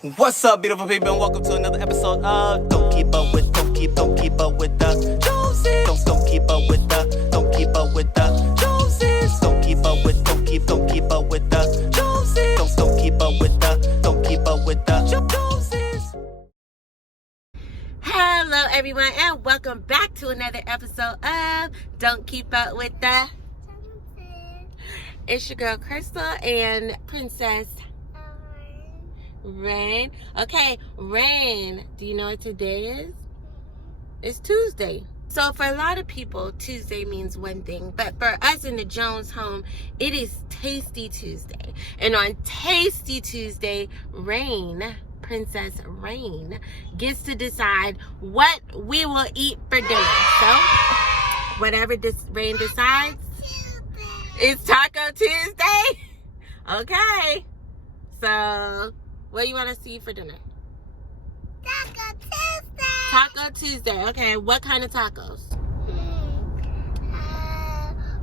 What's up, beautiful people, and welcome to another episode of Don't Keep Up With the Joneses. Don't keep up with the Joneses. Don't keep up with the Joneses. Don't keep up with the Joneses. Don't keep up with the Joneses. Hello, everyone, and welcome back to another episode of Don't Keep Up With the Joneses. It's your girl Chrystle and Princess Rain. Okay, Rain, do you know what today is? It's Tuesday. So for a lot of people, Tuesday means one thing, but for us in the Jones home, it is Tasty Tuesday. And on Tasty Tuesday, Rain, Princess Rain, gets to decide what we will eat for dinner. So whatever Rain decides, it's Taco Tuesday. Okay, so what do you want to see for dinner? Taco Tuesday. Taco Tuesday. Okay, what kind of tacos?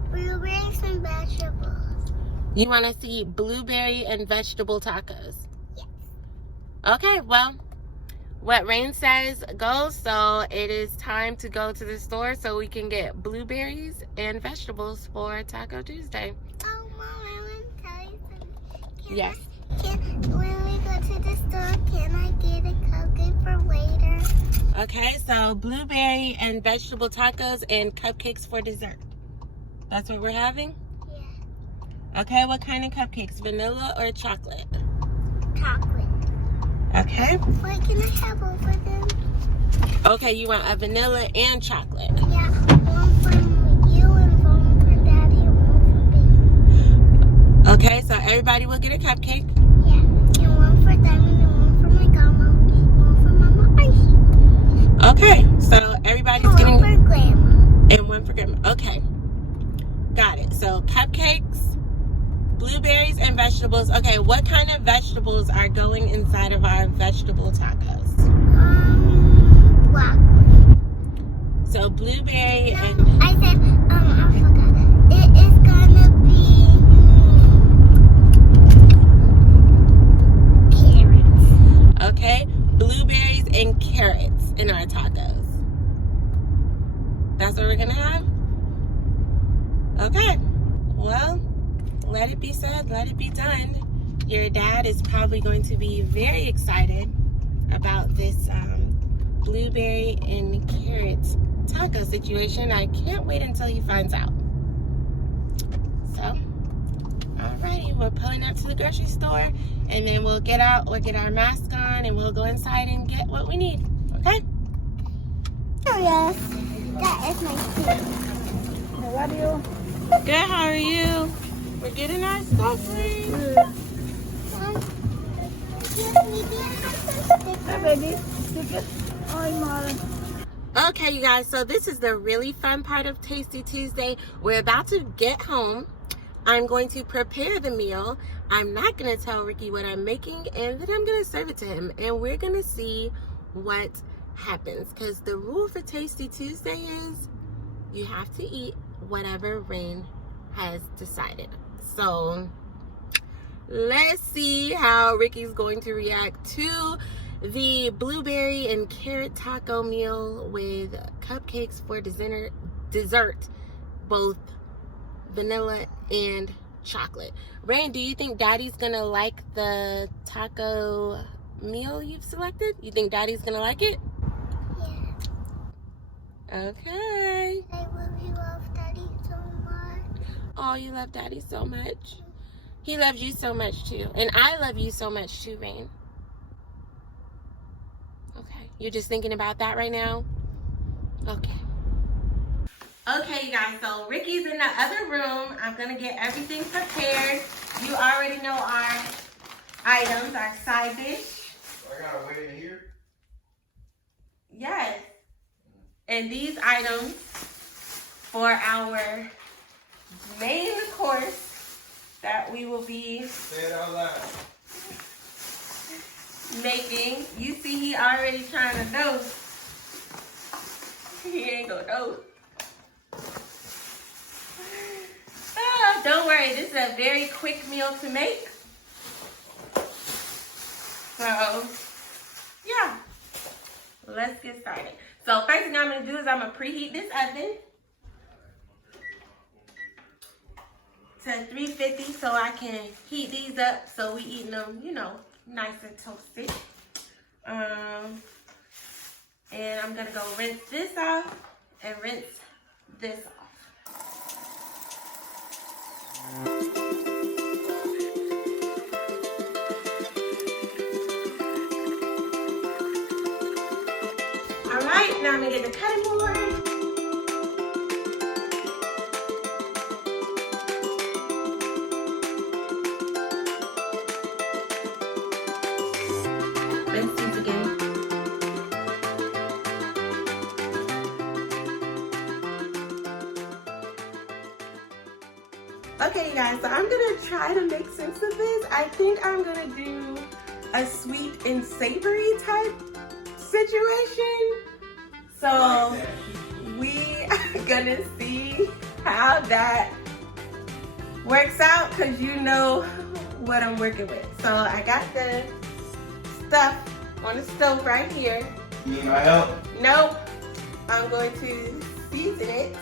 Blueberries and vegetables. You want to see blueberry and vegetable tacos? Yes. Okay, well, what Rain says goes, so it is time to go to the store so we can get blueberries and vegetables for Taco Tuesday. Oh, Mom, I want to tell you something. Yes. When we go to the store, can I get a cupcake for later? Okay, so blueberry and vegetable tacos and cupcakes for dessert. That's what we're having? Yeah. Okay, what kind of cupcakes? Vanilla or chocolate? Chocolate. Okay. What can I have over them? Okay, you want a vanilla and chocolate. Yeah, one for you and one for Daddy and one for me. Okay, so everybody will get a cupcake. Yeah, and one for them and one for my grandma, one for Mama Icy. Okay, so everybody's One getting... for Grandma. And one for grandma. Okay. Got it. So cupcakes, blueberries, and vegetables. Okay, what kind of vegetables are going inside of our vegetable tacos? Broccoli. So blueberry and... I said, I forgot. It is gonna be carrots. Okay, blueberries and carrots in our tacos. That's what we're gonna have? Okay, well, let it be said, let it be done. Your dad is probably going to be very excited about this blueberry and carrots taco situation. I can't wait until he finds out. So, alrighty, we're pulling up to the grocery store, and then we'll get out, we'll get our mask on, and we'll go inside and get what we need, okay? Yes, that is my food. How are you? Good, how are you? We're getting our stuff ready. Hi, baby. Okay, you guys, so this is the really fun part of Tasty Tuesday. We're about to get home. I'm going to prepare the meal. I'm not going to tell Ricky what I'm making, and then I'm going to serve it to him. And we're going to see what happens. Because the rule for Tasty Tuesday is you have to eat whatever Rain has decided. So let's see how Ricky's going to react to the blueberry and carrot taco meal with cupcakes for dessert, both vanilla and chocolate. Rain, do you think Daddy's gonna like the taco meal you've selected? You think Daddy's gonna like it? Yeah. Okay. I really love Daddy so much. Oh, you love Daddy so much. He loves you so much too. And I love you so much too, Rain. Okay. You're just thinking about that right now? Okay. Okay, you guys. So Ricky's in the other room. I'm going to get everything prepared. You already know our items, our side dish. I gotta wait in here? Yes. And these items for our main course that we will be Say it out loud. making. You see he already trying to know. He ain't gonna know. Don't worry, this is a very quick meal to make. So, yeah. Let's get started. So, first thing I'm going to do is I'm going to preheat this oven to 350 so I can heat these up so we eating them, you know, nice and toasted. And I'm going to go rinse this off and rinse this off. Alright, now I'm going to get the cutting board. Rinse these again. Okay, you guys, so I'm going to try to make sense of this. I think I'm going to do a sweet and savory type situation. So we are gonna see how that works out because you know what I'm working with. So I got the stuff on the stove right here. You need my help? Nope. I'm going to season it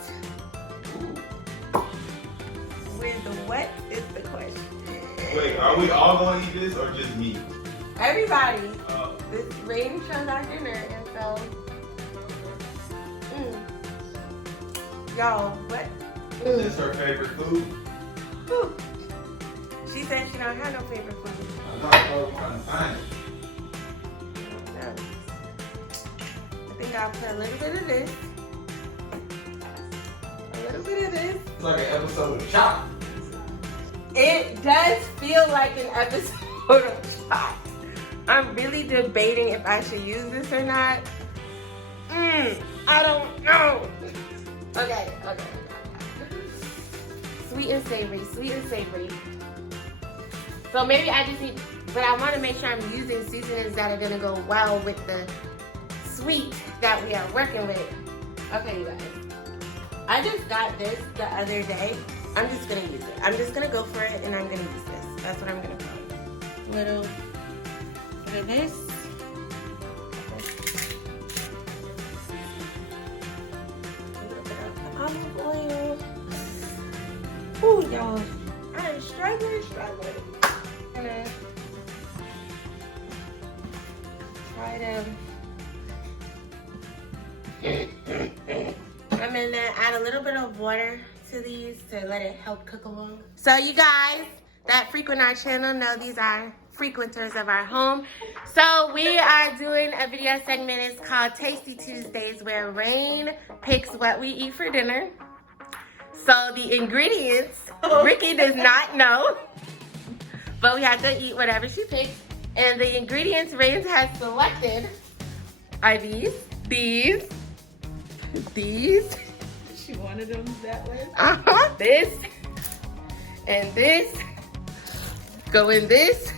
with what is the question? Wait, are we all gonna eat this or just me? Everybody. This Rain chose our dinner and so y'all, what? Is this her favorite food? Whew. She said she don't have no favorite food. I thought I was trying to find it. No. I think I'll put a little bit of this. A little bit of this. It's like an episode of Chopped. It does feel like an episode of Chopped. I'm really debating if I should use this or not. I don't know. Okay. Sweet and savory. So maybe I just need, but I want to make sure I'm using seasonings that are going to go well with the sweet that we are working with. Okay, you guys. I just got this the other day. I'm just going to use it. I'm just going to go for it and I'm going to use this. That's what I'm going to do. Little bit of this. Olive oil. Ooh, y'all. I am struggling. I'm gonna try to. I'm gonna add a little bit of water to these to let it help cook along. So you guys that frequent our channel know these are frequenters of our home. So we are doing a video segment. It's called Tasty Tuesdays, where Rain picks what we eat for dinner. So the ingredients, Rickey does not know, but we have to eat whatever she picks. And the ingredients Rain has selected are these. She wanted them that way. This and this. Go in this.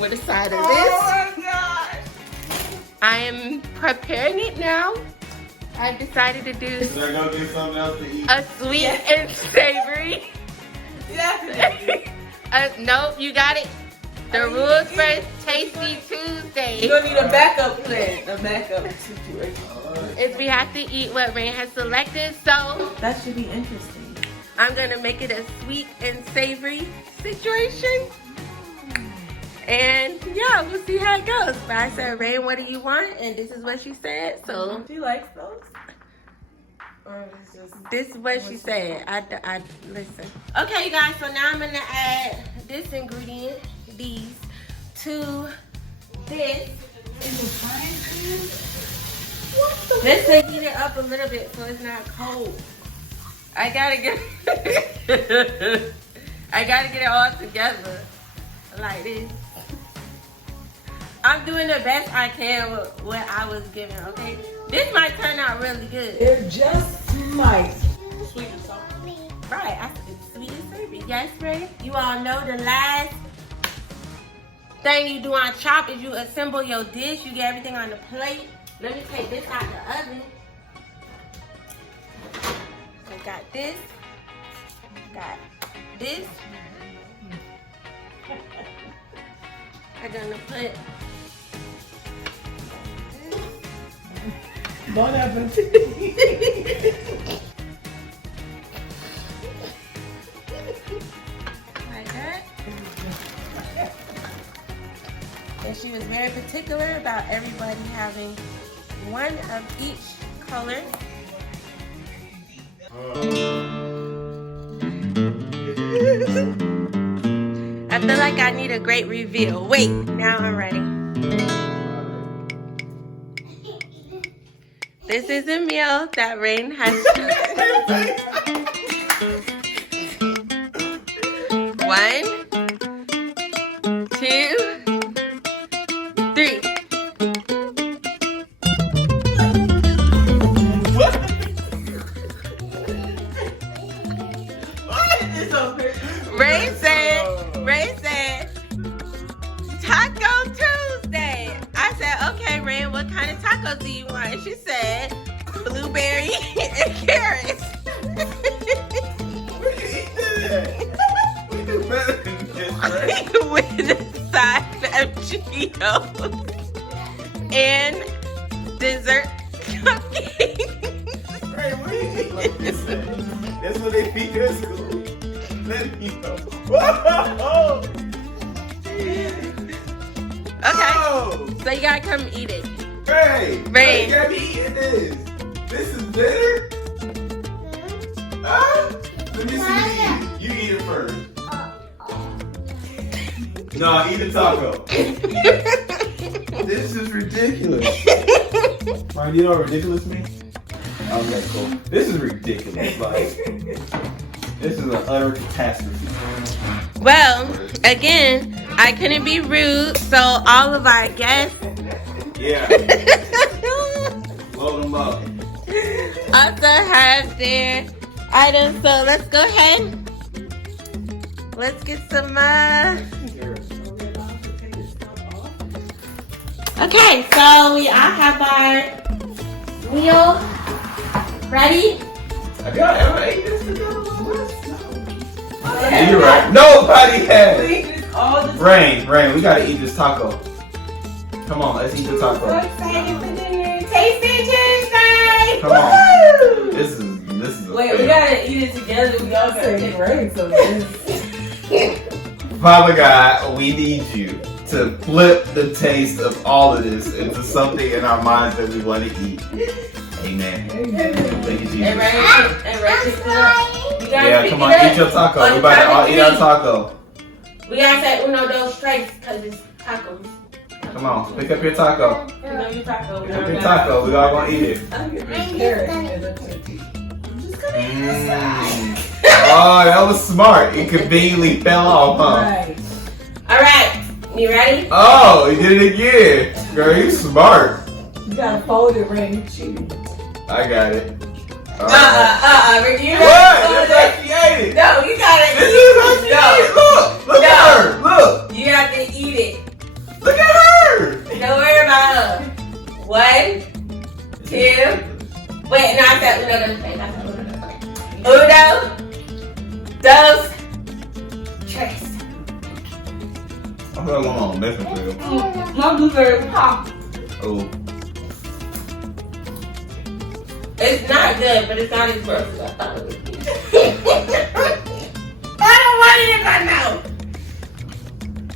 With a side of this. Oh my God! I am preparing it now. I've decided to do Should I go get something else to eat? a sweet and savory. Definitely. Nope, you got it. The rules for Tasty Tuesday You're gonna need a backup plan. A backup situation. is we have to eat what Rain has selected. So That should be interesting. I'm gonna make it a sweet and savory situation. And yeah, we'll see how it goes. But I said, Rain, what do you want? And this is what she said. So She likes those? Or is it just... this is what she said. I listen. Okay, you guys. So now I'm gonna add this ingredient, these, to this. Let's heat it up a little bit so it's not cold. I gotta get it all together like this. I'm doing the best I can with what I was given, okay? This might turn out really good. It just might. Sweet and salty. Right, it's sweet and savory. Yes, Ray? You all know the last thing you do on Chop is you assemble your dish. You get everything on the plate. Let me take this out the oven. I got this. Got this. are gonna put. Bon appetit. Like that. And she was very particular about everybody having one of each color. I feel like I need a great reveal. Wait, now I'm ready. This is a meal that Rain has chosen. 1, 2, 3. Ray said, Taco Tuesday. I said, okay, Rain, what kind of tacos do you want? And she said, blueberry and carrots. We do better than this, right? With a side of Cheetos and dessert cupcakes. Right, what do you eat like this? That's what they feed you at school. Let me know. Whoa! Okay, Oh! so you gotta come eat it. Hey! Rain. You gotta be eating this. This is dinner? Huh? Let me see you eat it. You eat it first. No, eat the taco. This is ridiculous. Mom, you know what ridiculous means? Okay, cool. This is ridiculous. Like, this is an utter catastrophe. Well, again, I couldn't be rude, so all of our guests Yeah. Load them up. also have their items. So let's go ahead. Let's get some. Okay, so we all have our meal ready. Have y'all ever ate this together? Yeah, you're right. Nobody has. Rain, we gotta eat this taco. Come on, let's eat the taco. So excited for dinner. Tasty Tuesday! Come on. Woo! This is a Wait, we fail. gotta eat it together. We all gotta get ready. So this. Father God, we need you to flip the taste of all of this into something in our minds that we want to eat. Amen. Thank you, Jesus. And Ray, pick it up. You guys Yeah, pick come it on, up. eat your taco. We about to all eat our taco. We gotta say uno, dos, tres, because it's tacos. Come on, pick up your taco. You know your taco. Pick up your taco. We all gonna eat it. I'm gonna eat carrot. I'm just gonna eat this side. Oh, that was smart. It conveniently fell off, huh? Right. Alright, you ready? Oh, you did it again. Girl, you smart. You gotta fold it, Ray. You cheated. I got it. Rickey, you What? That's how she ate it. No, you gotta This eat is how she No. ate it. Look at her. Look. You have to eat it. Look at her. Don't worry about her. 1, 2. Wait, no, I said uno, dos, tres. I said uno, dos, tres. I feel like I'm on messing with you. My blueberry pop. Oh. It's not good, but it's not as gross as I thought it would be. I don't want it in my mouth.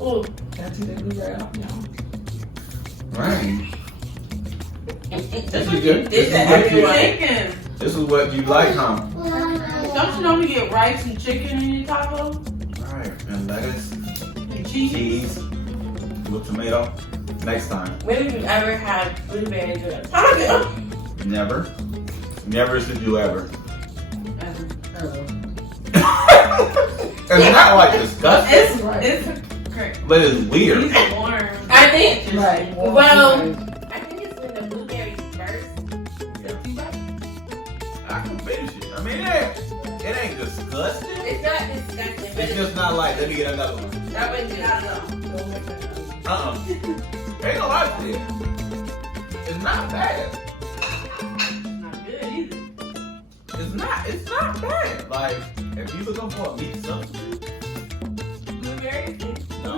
Ooh. Gotta take that blueberry off now. Right. This is good. This is This is everyone. Chicken. This is what you like, huh? Don't you normally get rice and chicken in your taco? Alright, and lettuce, And cheese? cheese, little tomato. Next time. When have you ever had blueberries with a taco? Never. Never should you ever. It's not like disgusting, It's correct. but it's weird. These are warm. I think, Right. well, I think it's when the blueberries burst. I can finish it. I mean, it ain't disgusting. It's not disgusting, but It's just not like, let me get another one. that wouldn't do that. Ain't no lie to it. It's not bad. Not good either. It's not bad. Like, if you looking for a meat substitute, Blueberries? no.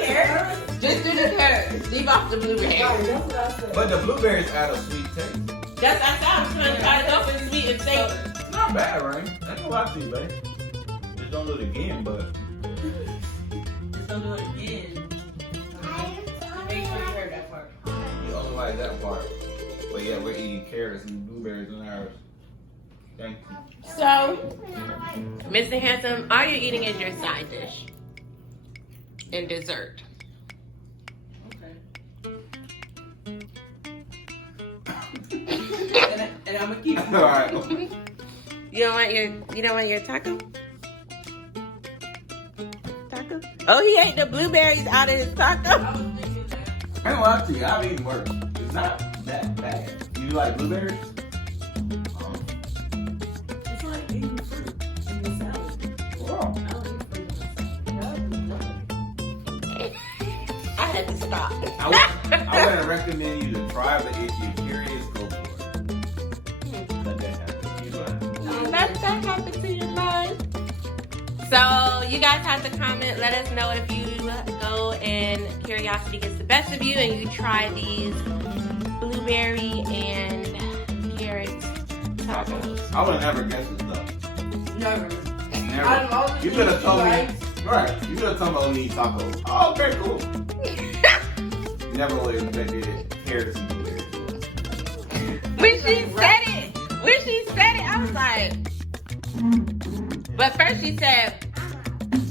Carrots? Just do the carrots. Leave off the blueberries. That's what I said. But the blueberries add a sweet taste. That's I said I'm trying to try to go for sweet and savory. It's not bad, right? That's a lot to you, babe. Just don't do it again, but. Just don't do it again. Make sure you heard that part. You only like that part. But yeah, we're eating carrots and blueberries in ours. Thank you. So, Mr. Handsome, are you eating as your side dish and dessert? Okay. and I'm gonna keep it. All right. You don't want your taco? Taco? Oh, he ate the blueberries out of his taco. I was thinking that. I ain't gonna lie to you, I've eaten worse. It's not that bad. You like blueberries? It's like eating fruit in your salad. Wow. I don't eat fruit in my salad. I had to stop. I would recommend you to try, but if you're curious, go for it. Let that happen. You know. Let that happen to your mind. So you guys have to comment. Let us know if you go and curiosity gets the best of you and you try these blueberry and carrot tacos. I would have never guessed this stuff. Never. Never. Out of all the You could have things told you me. like, Right. You could have told me I only eat tacos. Oh, okay, cool. You never would have expected carrots and blueberries. When she said it, I was like, but first she said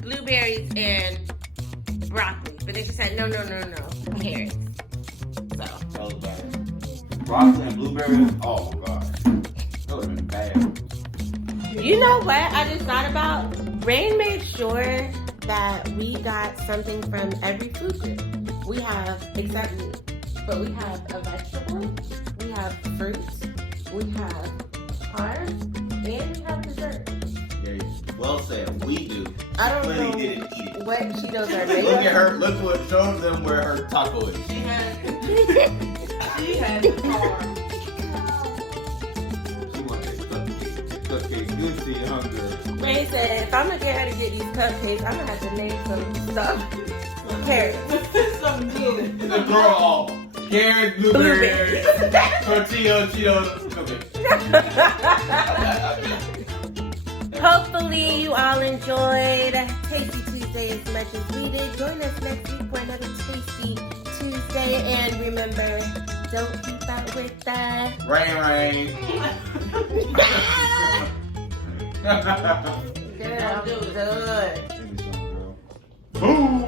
blueberries and broccoli, but then she said no, carrots. So That was bad. Broccoli and blueberries? Oh my gosh. That would have been bad. you know what I just thought about? Rain made sure that we got something from every food group. We have, except meat, but we have a vegetable, we have fruits, we have carbs, and we have dessert. Very well said. We do. I don't Clearly know didn't eat it. what Cheetos are made Look of. at her. Look what shows them where her taco is. she had the car. She wants that cupcake. Good to your hunger. Rain said, if I'm gonna get her to get these cupcakes, I'm gonna have to name some stuff. Carrots. Something good. It's a throw all. Carrots, blueberries, tortillas, Cheetos. Okay. Hopefully you all enjoyed Tasty Tuesday as much as we did. Join us next week for another Tasty Tuesday. And remember, don't keep out with the... Rain. Good, I'm good. Boom.